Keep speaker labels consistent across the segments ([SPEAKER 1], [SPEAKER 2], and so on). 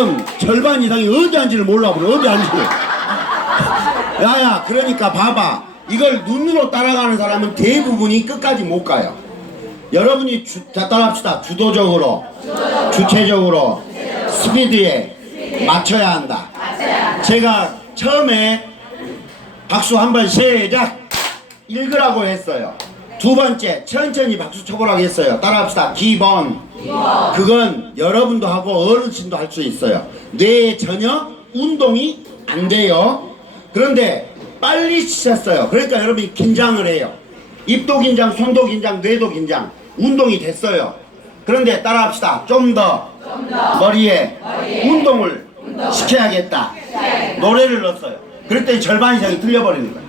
[SPEAKER 1] 지금 절반 이상이 어디 앉지를 몰라. 그래 어디 앉지를 야야 그러니까 봐봐. 이걸 눈으로 따라가는 사람은 대부분이 끝까지 못 가요. 여러분이 주, 자 따라합시다. 주도적으로 주체적으로 스피드에 맞춰야 한다. 제가 처음에 박수 한번 시작! 읽으라고 했어요 두 번째 천천히 박수 쳐보라고 했어요 따라합시다 기본 그건 여러분도 하고 어르신도 할 수 있어요. 뇌에 전혀 운동이 안 돼요. 그런데 빨리 치셨어요. 그러니까 여러분이 긴장을 해요. 입도 긴장, 손도 긴장, 뇌도 긴장. 운동이 됐어요. 그런데 따라합시다. 좀더 머리에 운동을 시켜야겠다. 노래를 넣었어요. 그랬더니 절반 이상이 틀려버리는 거예요.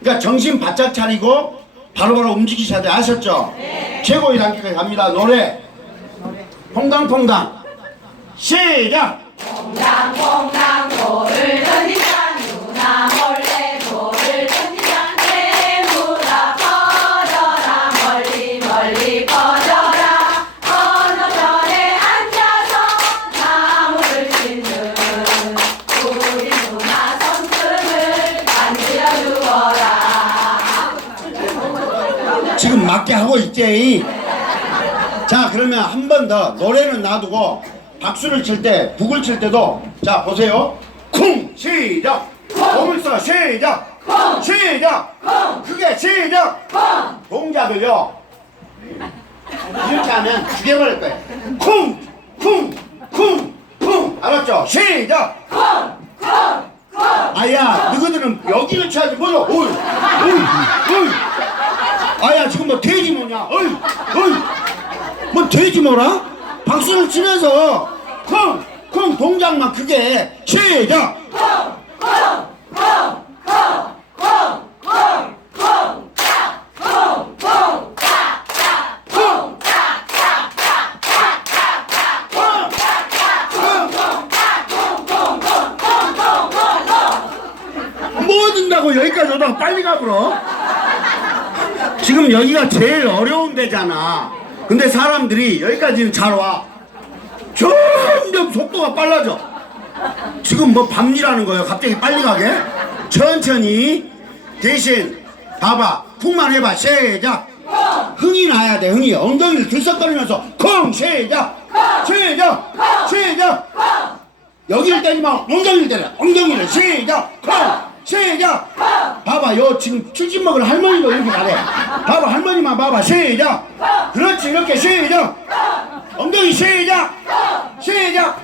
[SPEAKER 1] 그러니까 정신 바짝 차리고 바로바로 움직이셔야 돼. 아셨죠? 최고의 단계까지 갑니다. 노래. 퐁당퐁당 시작
[SPEAKER 2] 퐁당퐁당 돌을 던지
[SPEAKER 1] 맞게 하고 있지. 자 그러면 한 번 더 노래는 놔두고 박수를 칠 때 북을 칠 때도 자 보세요. 쿵! 시작! 몸을 써 시작! 시작! 크게 시작! 동작을요. 이렇게 하면 죽여버릴 거예요. 쿵 쿵 쿵 쿵! 알았죠? 시작! 아야 너희들은 여기를 쳐야지. 뭐죠? 어이 어이 어이 아야 지금 뭐 돼지 뭐냐? 어이 어이. 뭐 돼지 뭐라? 박수를 치면서 쿵쿵 동작만 크게. 해. 시작! 뭐 든다고 여기까지 오다가 빨리 가버려 지금 여기가 제일 어려운 데잖아. 근데 사람들이 여기까지는 잘 와. 점점 속도가 빨라져. 지금 뭐 밤일하는 거예요. 갑자기 빨리 가게. 천천히. 대신 봐봐. 쿵만 해봐. 시작. 흥이 나야 돼. 흥이. 엉덩이를 들썩거리면서 쿵 시작. 시작. 시작. 여기를 때리지 마. 엉덩이를 때려. 엉덩이를 시작. 쿵 시작. 봐봐. 요 지금 칠집 먹을 할머니도 이렇게 잘해. 봐봐. 할머니만 봐봐. 시작. 그렇지. 이렇게 시작. 엉덩이 시작. 시작.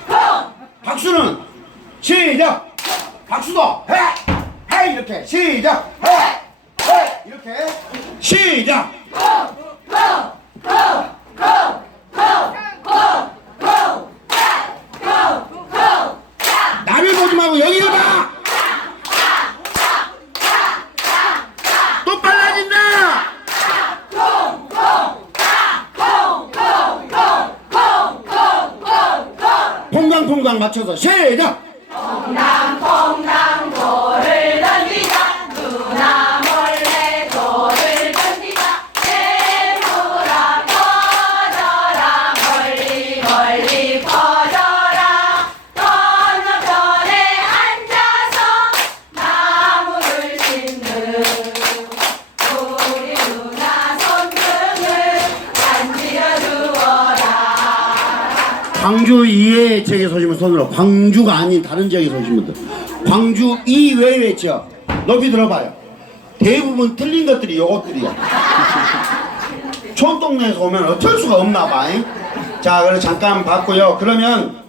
[SPEAKER 1] 박수는 시작. 박수도 해. 해 이렇게 시작. 해. 해 이렇게 시작. 나를 보지 말고 여기를 봐. 또 빨라진다. 퐁당퐁당 맞춰서 시작.
[SPEAKER 2] 퐁당퐁당
[SPEAKER 1] 광주 이외의 지역에 소시면 손으로 광주가 아닌 다른 지역에 소시면 분들 광주 이외의 지역 높이 들어봐요 대부분 틀린 것들이 요것들이야 촌동네에서 오면 어쩔 수가 없나 봐. 잉? 자, 그래서 잠깐 봤고요. 그러면